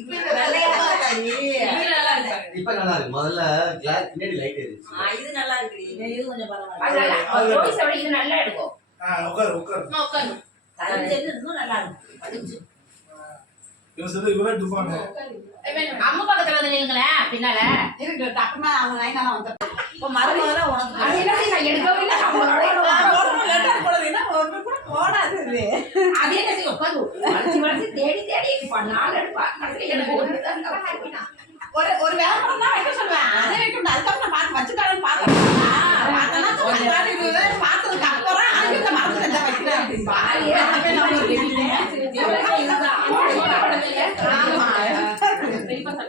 இப்ப நல்லா இருக்கு. இப்ப நல்லா இருக்கு. முதல்ல கிளாஸ் பின்னாடி லைட் இருந்துச்சு ஆ, இது நல்லா இருக்குடி. இது கொஞ்சம் அது பரவாயில்ல. நல்லா ஜோடிஸை விட இது நல்லா எடுக்கும். ஆ, உட்காரு உட்காரு. அம்மா உட்காரு. கரிஞ்சது இன்னும் நல்லா இருக்கும். படிச்சு. அம்மா பக்கத்துல வந்து நில்லுங்களேன் பின்னால. டக்குனு அவங்க உனக்கு எடுக்கவே இல்லை. ஒரு ஒரு விளம்பரம் தான் வைக்க சொல்லுவேன் அதை வைக்க முடியாது அதுக்கப்புறம் நான் பார்த்து வச்சுட்டாலும் பார்த்தேன் பார்த்ததுக்கு அப்புறம் இந்த மரத்துல வைக்கிறேன்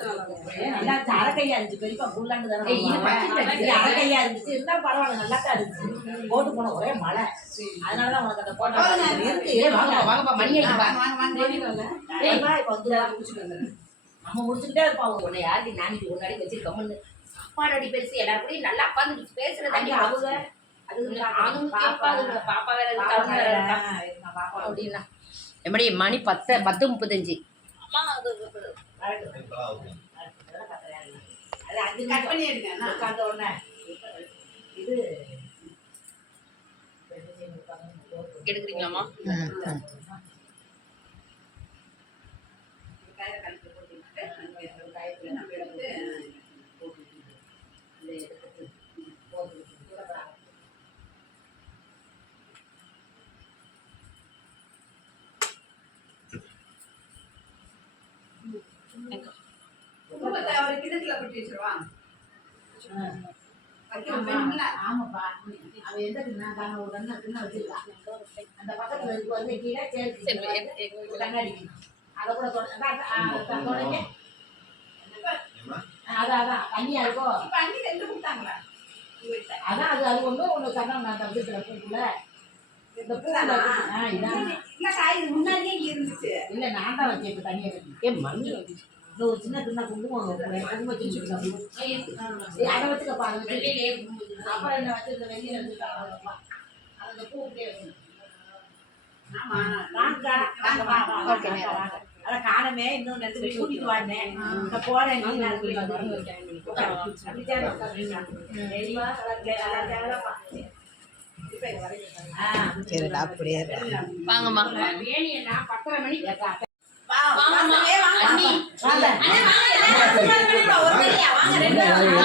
எல்லாம் அரைக்கையா இருந்துச்சு. பெரியப்பா புல்லாண்டு தானே அரைக்கையா இருந்துச்சு. இருந்தாலும் பரவாயில்ல, நல்லா தான் இருந்துச்சு. போட்டு போன ஒரே மழை. அதனாலதான் உனக்கு அந்த போட்டோ இருக்கு. ஏய், வாங்கப்பா வாங்கப்பா மணி அடிப்பா வாங்க, வாங்க, வாங்க, வெளியில ஏய், இப்ப வந்து முடிச்சுட்டு வந்துடுறேன். நம்ம முடிச்சுக்கிட்டே இருப்போம் உன்னை யாருக்கு நாளைக்கு முன்னாடி வச்சிருக்கோம்னு அப்பாடு அடி பேசி எல்லாரும் கூட நல்லா உட்காந்து பேசுறது அங்க அவங்க அது அவங்க பாப்பா வேற அப்படின்னா. எப்படி மணி பத்து பத்து முப்பத்தஞ்சு. அது கட் பண்ணி எடுங்க உடனே இது அவர் ஆமாப்பா. அவ எந்த தாங்க ஒரு அண்ணா தின்ன வச்சிருக்கான் அந்த பக்கத்துல இருக்கு வந்து கீழே சேர்த்து கண்ணாடி அதை கூட தொடங்க. அதான் அதான் தண்ணியா இருக்கோ? இப்ப அண்ணி ரெண்டு கொடுத்தாங்களா. அதான் அது அது ஒண்ணு ஒண்ணு கண்ணம் நான் தப்பிச்சுக்கிற இல்ல நான் தான் வச்சேன் இப்ப தண்ணியை கட்டி ஏ மணி இந்த ஒரு சின்ன குங்குமம் அதை அப்புறம் என்ன வெளியில வச்சுருக்காங்க அந்த பூ காணமே இன்னும் ரெண்டு பேரும் கூட்டிட்டு வாடினேன் நான் போறேன். அப்படி சேர உட்காரு. தெரியுமா? நல்லா இருக்கு, நல்லா இருக்கு, நல்லா இருக்கு. இப்ப இங்க வரைக்கும்.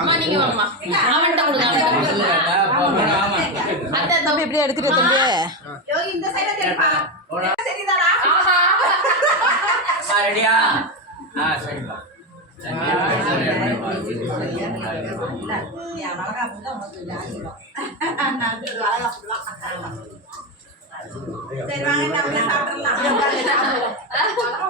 ஆ, வாங்கம்மா. தம்பி இப்படியே எடுத்துட்டு தம்பி. சரிதானா? ரெடியா? ஆ Terima kasih.